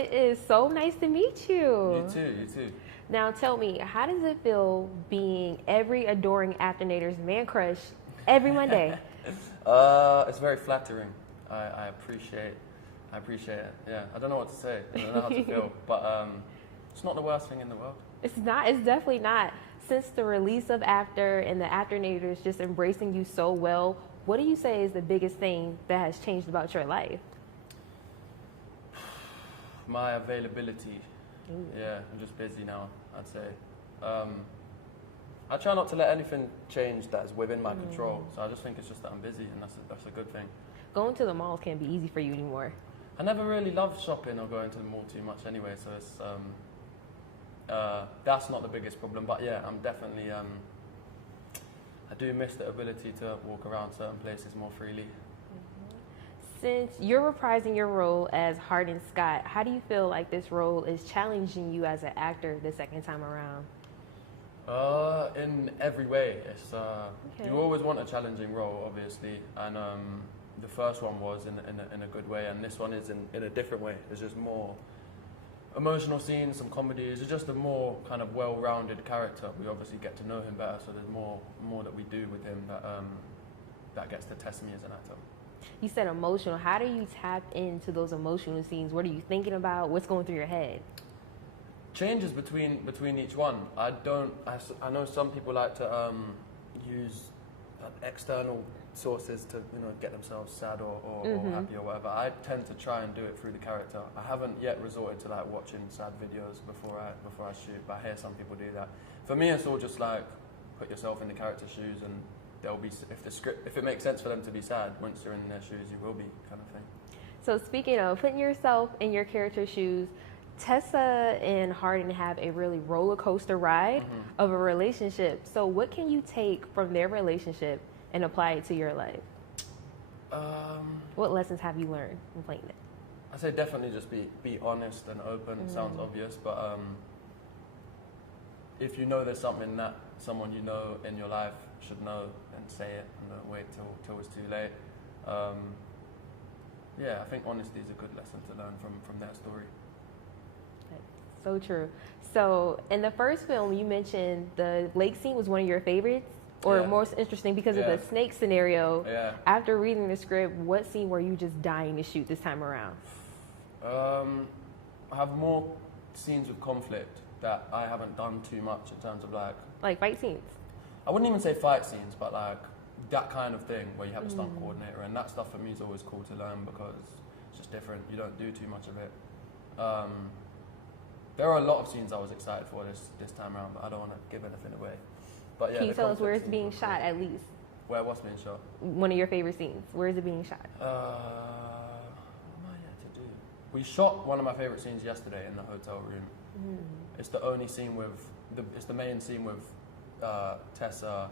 it is so nice to meet you. You too, you too. Now tell me, how does it feel being every adoring Afternator's man crush every Monday? It's very flattering. I appreciate it. Yeah, I don't know what to say. I don't know how to feel, but it's not the worst thing in the world. It's not. It's definitely not. Since the release of After and the Afternators just embracing you so well, what do you say is the biggest thing that has changed about your life? My availability. Ooh. Yeah, I'm just busy now, I'd say. I try not to let anything change that's within my control. So I just think it's just that I'm busy, and that's a good thing. Going to the malls can't be easy for you anymore. I never really loved shopping or going to the mall too much anyway, so it's that's not the biggest problem. But yeah, I'm definitely I do miss the ability to walk around certain places more freely. Since you're reprising your role as Hardin Scott, how do you feel like this role is challenging you as an actor the second time around? In every way. It's you always want a challenging role, obviously, and the first one was in a good way, and this one is in a different way. There's just more emotional scenes, some comedies. It's just a more kind of well-rounded character. We obviously get to know him better, so there's more that we do with him that gets to test me as an actor. You said emotional. How do you tap into those emotional scenes? What are you thinking about? What's going through your head? Changes between each one. I know some people like to use external sources to get themselves sad or happy or whatever. I tend to try and do it through the character. I haven't yet resorted to like watching sad videos before I shoot, but I hear some people do that. For me, it's all just like put yourself in the character's shoes, and they'll be, if it makes sense for them to be sad, once you're in their shoes, you will be, kind of thing. So speaking of putting yourself in your character's shoes, Tessa and Hardin have a really roller coaster ride of a relationship. So what can you take from their relationship and apply it to your life? What lessons have you learned from playing it? I say definitely just be honest and open. It sounds obvious, but if you know there's something that someone you know in your life should know, then say it and don't wait till it's too late. Yeah, I think honesty is a good lesson to learn from their story. So true. So in the first film, you mentioned the lake scene was one of your favorites, or most interesting because of the snake scenario. Yeah. After reading the script, what scene were you just dying to shoot this time around? I have more scenes with conflict that I haven't done too much in terms of like fight scenes. I wouldn't even say fight scenes, but like that kind of thing where you have a stunt coordinator, and that stuff for me is always cool to learn because it's just different. You don't do too much of it. There are a lot of scenes I was excited for this time around, but I don't want to give anything away. But yeah, can you tell us where it's being shot at least? Where what's being shot? One of your favorite scenes. Where is it being shot? What am I yet to do? We shot one of my favorite scenes yesterday in the hotel room. It's the only scene it's the main scene with Tessa,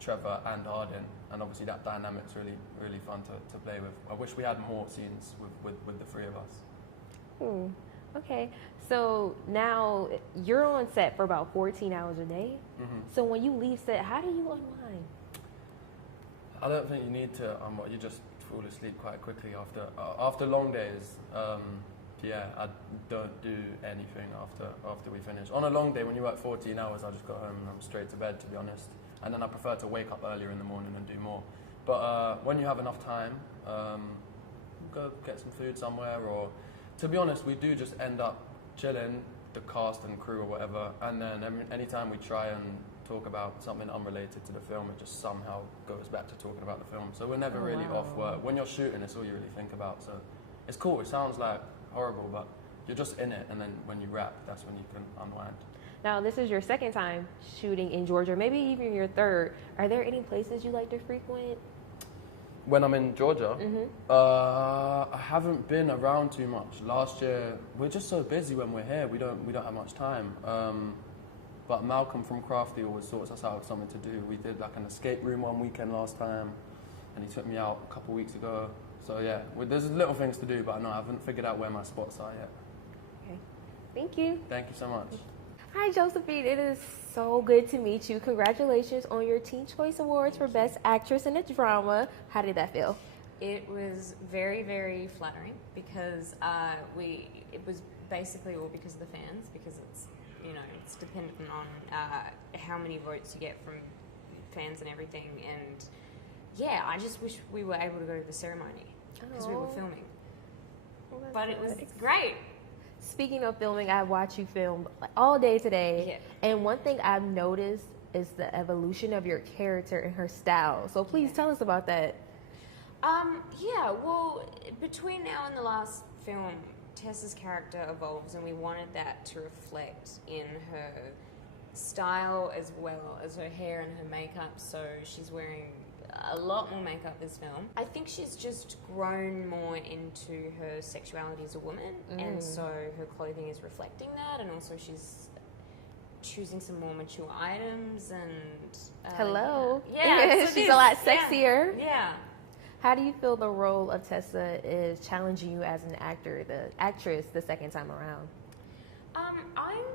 Trevor, and Hardin, and obviously that dynamic's really fun to play with. I wish we had more scenes with the three of us. Okay, so now you're on set for about 14 hours a day. So when you leave set, how do you unwind? I don't think you need to unwind. You just fall asleep quite quickly after long days. I don't do anything after we finish. On a long day, when you work 14 hours, I just go home and I'm straight to bed, to be honest. And then I prefer to wake up earlier in the morning and do more. But when you have enough time, go get some food somewhere, or to be honest, we do just end up chilling, the cast and crew or whatever, and then anytime we try and talk about something unrelated to the film, it just somehow goes back to talking about the film. So we're never really off work. When you're shooting, it's all you really think about. So it's cool. It sounds like horrible, but you're just in it, and then when you wrap, that's when you can unwind. Now, this is your second time shooting in Georgia, maybe even your third. Are there any places you like to frequent? When I'm in Georgia, I haven't been around too much. Last year, we're just so busy when we're here. We don't have much time. But Malcolm from Crafty always sorts us out with something to do. We did like an escape room one weekend last time, and he took me out a couple weeks ago. So yeah, there's little things to do, but no, I haven't figured out where my spots are yet. Okay, thank you. Thank you so much. Hi, Josephine. It is so good to meet you. Congratulations on your Teen Choice Awards for Best Actress in a Drama. How did that feel? It was very, very flattering because it was basically all because of the fans, because it's, you know, it's dependent on how many votes you get from fans and everything. And yeah, I just wish we were able to go to the ceremony because we were filming. Well, but it was great. Speaking of filming, I watched you film all day today. Yeah. And one thing I've noticed is the evolution of your character and her style. So please tell us about that. Yeah, well, between now and the last film, Tessa's character evolves, and we wanted that to reflect in her style as well as her hair and her makeup. So she's wearing a lot more makeup this film. I think she's just grown more into her sexuality as a woman, and so her clothing is reflecting that, and also she's choosing some more mature items and Hello. Yeah, so she's a lot sexier. Yeah. How do you feel the role of Tessa is challenging you as an actress the second time around? I'm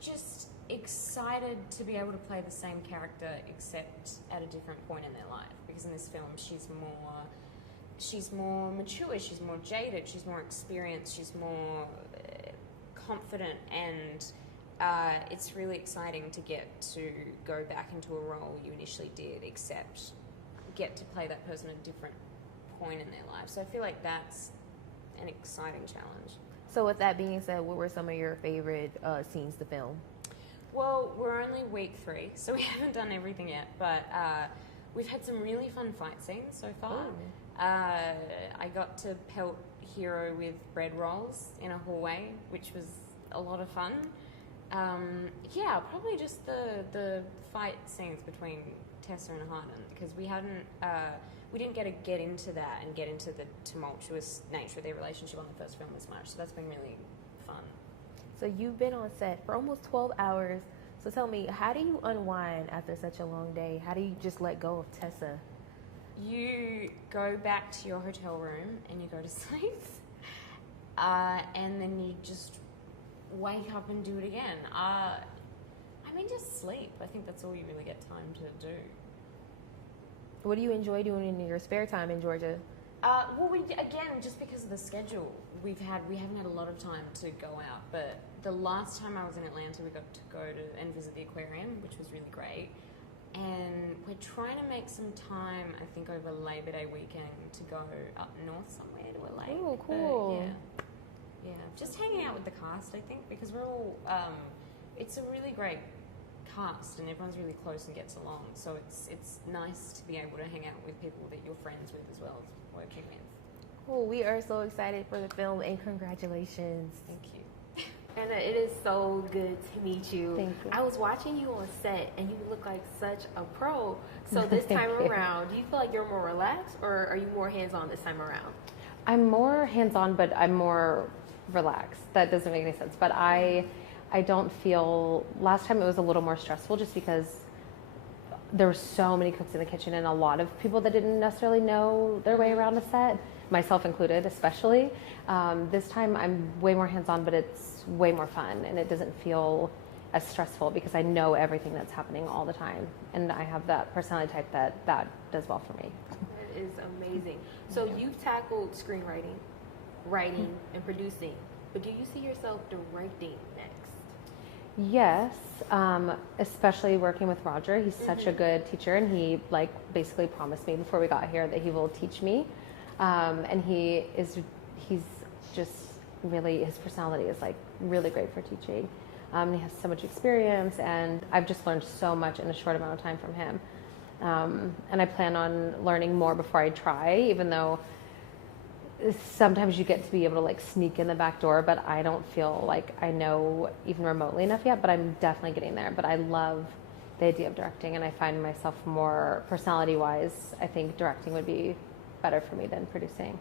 just excited to be able to play the same character except at a different point in their life, because in this film she's more mature, she's more jaded, she's more experienced, she's more confident, and it's really exciting to get to go back into a role you initially did, except get to play that person at a different point in their life. So I feel like that's an exciting challenge. So with that being said, what were some of your favorite scenes to film? Well, we're only week 3, so we haven't done everything yet, but we've had some really fun fight scenes so far. I got to pelt Hero with bread rolls in a hallway, which was a lot of fun. Yeah, probably just the fight scenes between Tessa and Harden, because we didn't get into that and get into the tumultuous nature of their relationship on the first film as much, so that's been really fun. So you've been on set for almost 12 hours. So tell me, how do you unwind after such a long day? How do you just let go of Tessa? You go back to your hotel room and you go to sleep, and then you just wake up and do it again. Just sleep. I think that's all you really get time to do. What do you enjoy doing in your spare time in Georgia? Well, just because of the schedule, we haven't had a lot of time to go out. But the last time I was in Atlanta, we got to go and visit the aquarium, which was really great. And we're trying to make some time, I think, over Labor Day weekend to go up north somewhere to a lake. Oh, cool. But, yeah, just hanging out with the cast, I think, because we're all. It's a really great cast, and everyone's really close and gets along. So it's nice to be able to hang out with people that you're friends with as well as working with. Cool. We are so excited for the film, and congratulations. Thank you. Anna, it is so good to meet you. Thank you. I was watching you on set, and you look like such a pro. So this time around, do you feel like you're more relaxed, or are you more hands-on this time around? I'm more hands-on, but I'm more relaxed. That doesn't make any sense. But I don't feel, last time it was a little more stressful just because there were so many cooks in the kitchen and a lot of people that didn't necessarily know their way around a set, myself included especially. This time I'm way more hands-on, but it's way more fun, and it doesn't feel as stressful because I know everything that's happening all the time, and I have that personality type that does well for me. That is amazing. So you've tackled screenwriting, writing, and producing, but do you see yourself directing next? Yes, especially working with Roger. He's such a good teacher, and he basically promised me before we got here that he will teach me. And he's just really, his personality is really great for teaching. He has so much experience, and I've just learned so much in a short amount of time from him. And I plan on learning more before I try, even though sometimes you get to be able to sneak in the back door, but I don't feel like I know even remotely enough yet, but I'm definitely getting there. But I love the idea of directing, and I find myself more personality-wise, I think directing would be better for me than producing.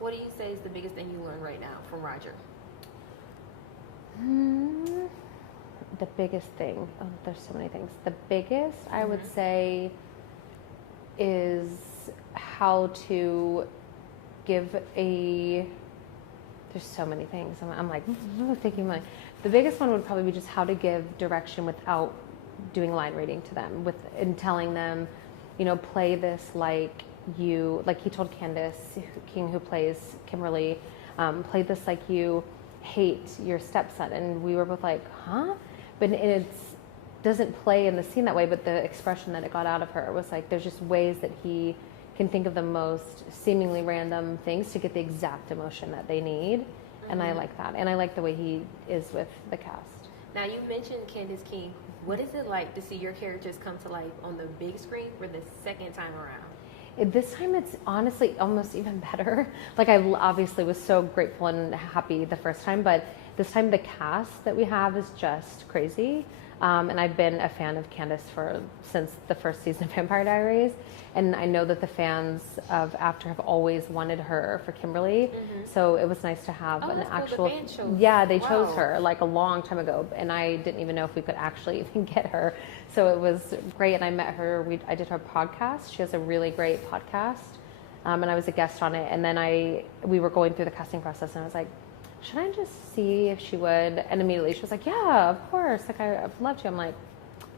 What do you say is the biggest thing you learned right now from Roger? The biggest thing, there's so many things. The biggest, I would say, is how to give there's so many things. I'm thinking the biggest one would probably be just how to give direction without doing line reading to them, and telling them, play this like he told Candace King, who plays Kimberly, play this like you hate your stepson. And we were both like, huh? But it doesn't play in the scene that way, but the expression that it got out of her was like, there's just ways that he can think of the most seemingly random things to get the exact emotion that they need. And I like that. And I like the way he is with the cast. Now, you mentioned Candace King. What is it like to see your characters come to life on the big screen for the second time around? This time it's honestly almost even better. Like, I obviously was so grateful and happy the first time, but this time the cast that we have is just crazy. And I've been a fan of Candace since the first season of Vampire Diaries. And I know that the fans of After have always wanted her for Kimberly. So it was nice to have an actual... Cool. The fan chose. Yeah, they chose her like a long time ago. And I didn't even know if we could actually even get her. So it was great. And I met her. I did her podcast. She has a really great podcast. And I was a guest on it. And then we were going through the casting process. And I was like, should I just see if she would? And immediately she was like, yeah, of course. Like, I'd love to. I'm like,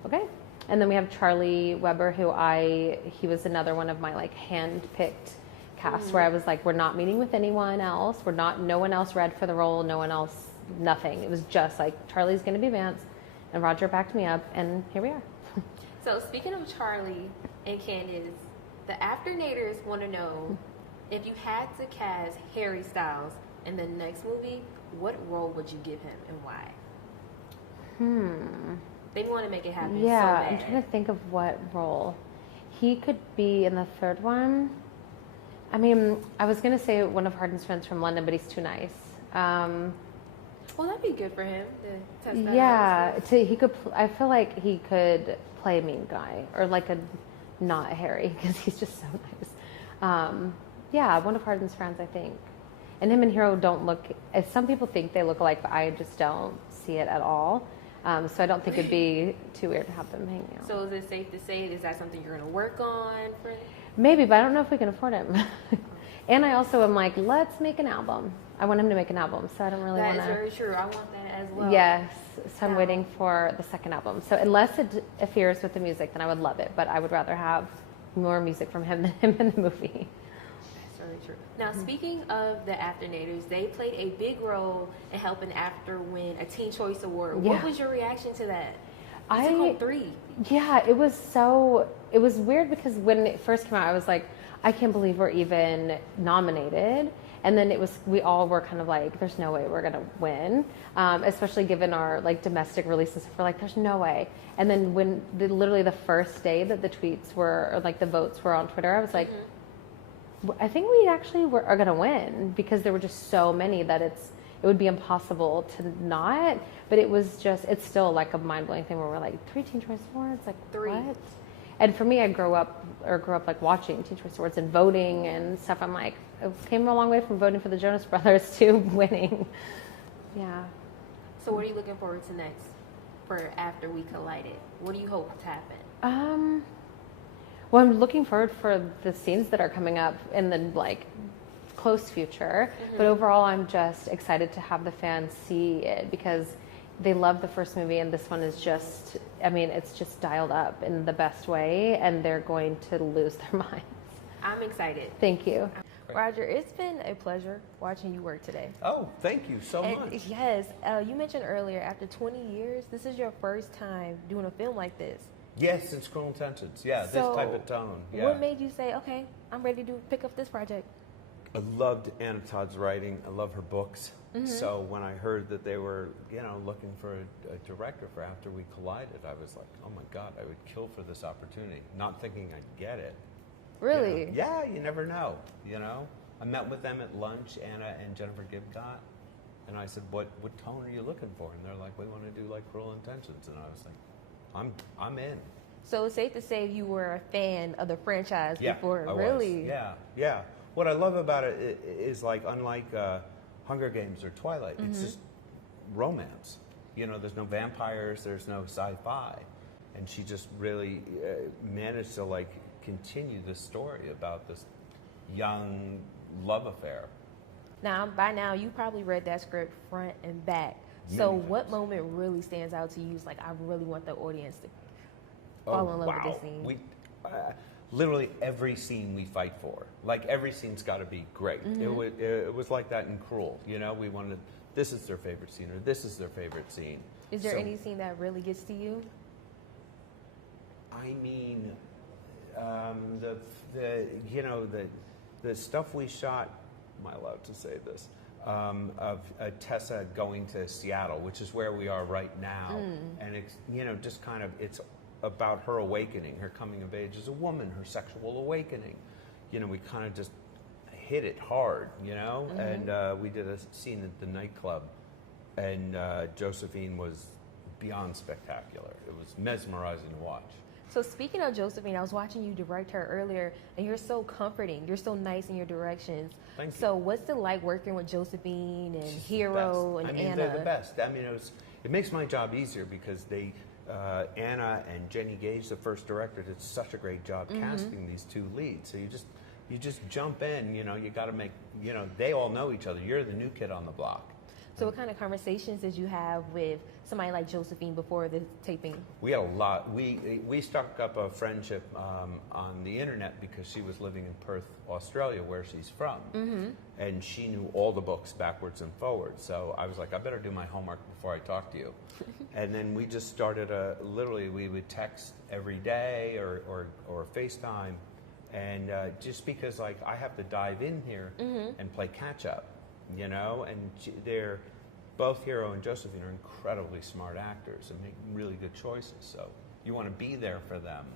okay. And then we have Charlie Weber, he was another one of my like hand-picked casts where I was like, we're not meeting with anyone else. No one else read for the role. No one else, nothing. It was just like, Charlie's going to be Vance. And Roger backed me up. And here we are. So speaking of Charlie and Candace, the Afternators want to know if you had to cast Harry Styles in the next movie, what role would you give him and why? They want to make it happen. Yeah, so bad. I'm trying to think of what role. He could be in the third one. I mean, I was going to say one of Hardin's friends from London, but he's too nice. Well, that'd be good for him to test that out. I feel like he could play a mean guy or like not Harry because he's just so nice. Yeah, one of Hardin's friends, I think. And him and Hero don't look, as some people think they look alike, but I just don't see it at all. So I don't think it'd be too weird to have them hang out. So is it safe to say, is that something you're going to work on? Maybe, but I don't know if we can afford him. And I also am like, let's make an album. I want him to make an album, so I don't really want to. That is very true. I want that as well. Yes, so I'm waiting for the second album. So unless it interferes with the music, then I would love it. But I would rather have more music from him than him in the movie. True. Now, speaking of the Afternators, they played a big role in helping After win a Teen Choice Award. Yeah. What was your reaction to that? It took home 3. Yeah, it was weird because when it first came out, I was like, I can't believe we're even nominated. And then we all were kind of like, there's no way we're going to win, especially given our like domestic releases. We're like, there's no way. And then when literally the first day that the tweets were, or like the votes were on Twitter, I was like, I think we actually are going to win because there were just so many that it would be impossible to not. But it's still like a mind-blowing thing where we're like, 3 Teen Choice Awards? Like, 3. What? And for me, I grew up like watching Teen Choice Awards and voting and stuff. I'm like, I came a long way from voting for the Jonas Brothers to winning. Yeah. So what are you looking forward to next for After We Collided? What do you hope to happen? Well, I'm looking forward for the scenes that are coming up in the like close future. But overall, I'm just excited to have the fans see it because they love the first movie, and this one is just, I mean, it's just dialed up in the best way, and they're going to lose their minds. I'm excited. Thank you. Roger, it's been a pleasure watching you work today. Oh, thank you so much. Yes, you mentioned earlier, after 20 years, this is your first time doing a film like this. Yes, it's Cruel Intentions. Yeah, this type of tone. Yeah. What made you say, okay, I'm ready to pick up this project? I loved Anna Todd's writing. I love her books. So when I heard that they were, looking for a director for After We Collided, I was like, oh my God, I would kill for this opportunity, not thinking I'd get it. Really? Yeah, you never know, I met with them at lunch, Anna and Jennifer Gibcott, and I said, what tone are you looking for? And they're like, we want to do like Cruel Intentions. And I was like, I'm in. So it's safe to say you were a fan of the franchise before, I really? Was. Yeah. What I love about it is like, unlike Hunger Games or Twilight, it's just romance. There's no vampires, there's no sci-fi. And she just really managed to like continue this story about this young love affair. Now, by now, you probably read that script front and back. So what moment really stands out to you? It's like, I really want the audience to fall in love with this scene. Literally every scene we fight for. Like, every scene's got to be great. It was like that in Cruel. We wanted this is their favorite scene or this is their favorite scene. Is there any scene that really gets to you? I mean, the stuff we shot. Am I allowed to say this? Of Tessa going to Seattle, which is where we are right now, and it's just kind of it's about her awakening, her coming of age as a woman, her sexual awakening. We kind of just hit it hard, and we did a scene at the nightclub, and Josephine was beyond spectacular. It was mesmerizing to watch. So speaking of Josephine, I was watching you direct her earlier, and you're so comforting. You're so nice in your directions. Thank you. So what's it like working with Josephine and Hero and Anna? They're the best. I mean, it makes my job easier because they, Anna and Jenny Gage, the first director, did such a great job casting these two leads. So you just jump in. You got to make. They all know each other. You're the new kid on the block. So what kind of conversations did you have with somebody like Josephine before the taping? We had a lot. We struck up a friendship on the internet because she was living in Perth, Australia, where she's from. And she knew all the books backwards and forwards. So I was like, I better do my homework before I talk to you. And then we just started literally we would text every day or FaceTime. And just because like I have to dive in here and play catch up. And they're both Hero and Josephine are incredibly smart actors and make really good choices. So you want to be there for them.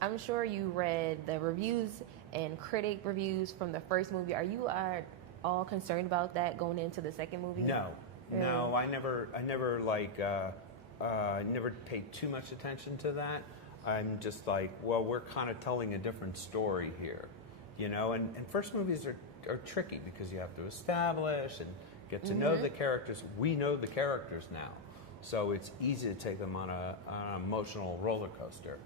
I'm sure you read the reviews and critic reviews from the first movie. Are you all concerned about that going into the second movie? No, I never paid too much attention to that. I'm just like, well, we're kind of telling a different story here, and first movies are tricky because you have to establish and get to know the characters. We know the characters now, so it's easy to take them on an emotional roller coaster.